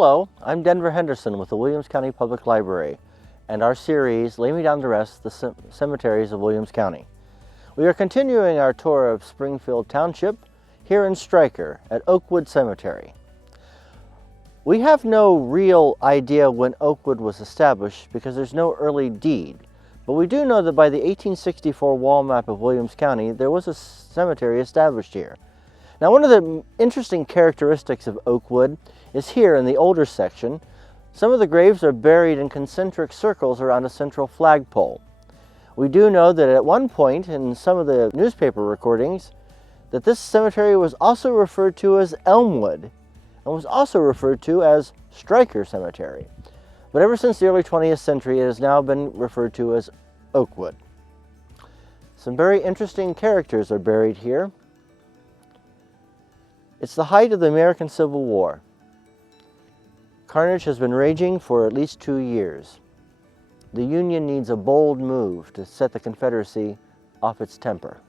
Hello, I'm Denver Henderson with the Williams County Public Library and our series, Lay Me Down to Rest, the Cemeteries of Williams County. We are continuing our tour of Springfield Township here in Stryker at Oakwood Cemetery. We have no real idea when Oakwood was established because there's no early deed, but we do know that by the 1864 wall map of Williams County, there was a cemetery established here. Now, one of the interesting characteristics of Oakwood is here in the older section. Some of the graves are buried in concentric circles around a central flagpole. We do know that at one point in some of the newspaper recordings that this cemetery was also referred to as Elmwood and was also referred to as Stryker Cemetery. But ever since the early 20th century, it has now been referred to as Oakwood. Some very interesting characters are buried here. It's the height of the American Civil War. Carnage has been raging for at least 2 years. The Union needs a bold move to set the Confederacy off its temper.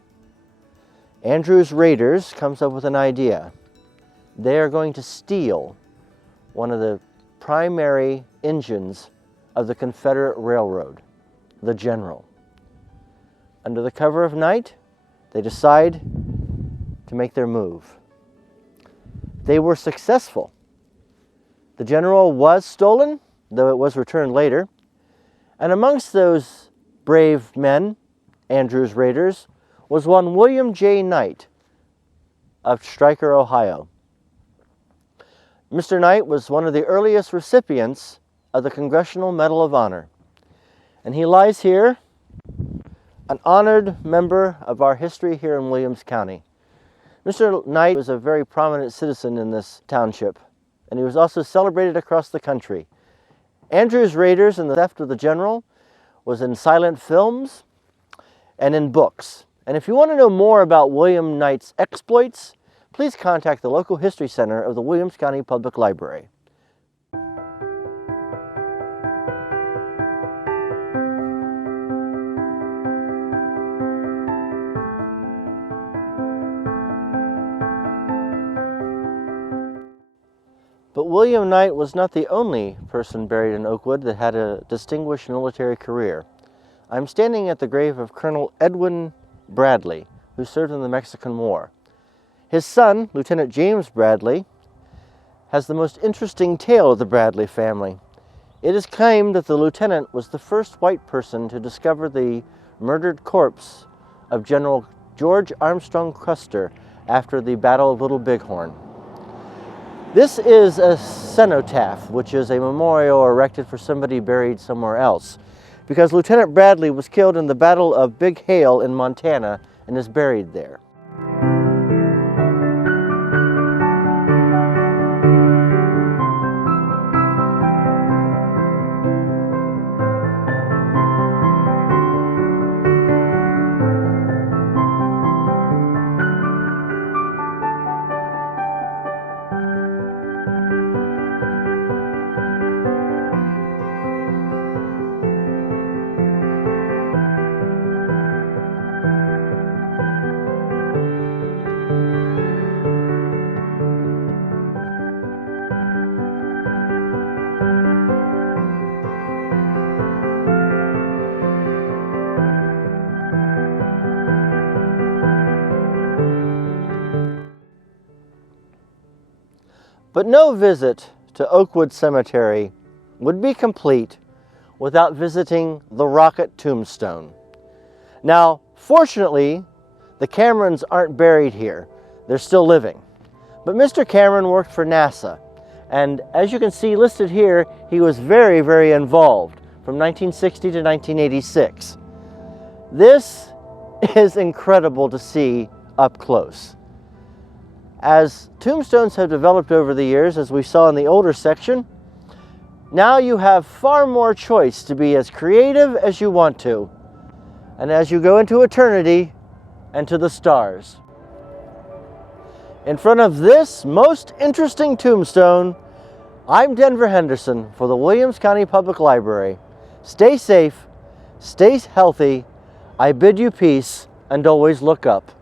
Andrew's Raiders comes up with an idea. They are going to steal one of the primary engines of the Confederate Railroad, the General. Under the cover of night, they decide to make their move. They were successful. The General was stolen, though it was returned later. And amongst those brave men, Andrew's Raiders, was one William J. Knight of Stryker, Ohio. Mr. Knight was one of the earliest recipients of the Congressional Medal of Honor. And he lies here, an honored member of our history here in Williams County. Mr. Knight was a very prominent citizen in this township, and he was also celebrated across the country. Andrew's Raiders and the Theft of the General was in silent films and in books. And if you want to know more about William Knight's exploits, please contact the local History Center of the Williams County Public Library. But William Knight was not the only person buried in Oakwood that had a distinguished military career. I'm standing at the grave of Colonel Edwin Bradley, who served in the Mexican War. His son, Lieutenant James Bradley, has the most interesting tale of the Bradley family. It is claimed that the lieutenant was the first white person to discover the murdered corpse of General George Armstrong Custer after the Battle of Little Bighorn. This is a cenotaph, which is a memorial erected for somebody buried somewhere else, because Lieutenant Bradley was killed in the Battle of Big Hale in Montana and is buried there. But no visit to Oakwood Cemetery would be complete without visiting the Rocket Tombstone. Now, fortunately, the Camerons aren't buried here. They're still living. But Mr. Cameron worked for NASA, and as you can see listed here, he was very, very involved from 1960 to 1986. This is incredible to see up close. As tombstones have developed over the years, as we saw in the older section, now you have far more choice to be as creative as you want to, and as you go into eternity and to the stars. In front of this most interesting tombstone, I'm Denver Henderson for the Williams County Public Library. Stay safe, stay healthy, I bid you peace, and always look up.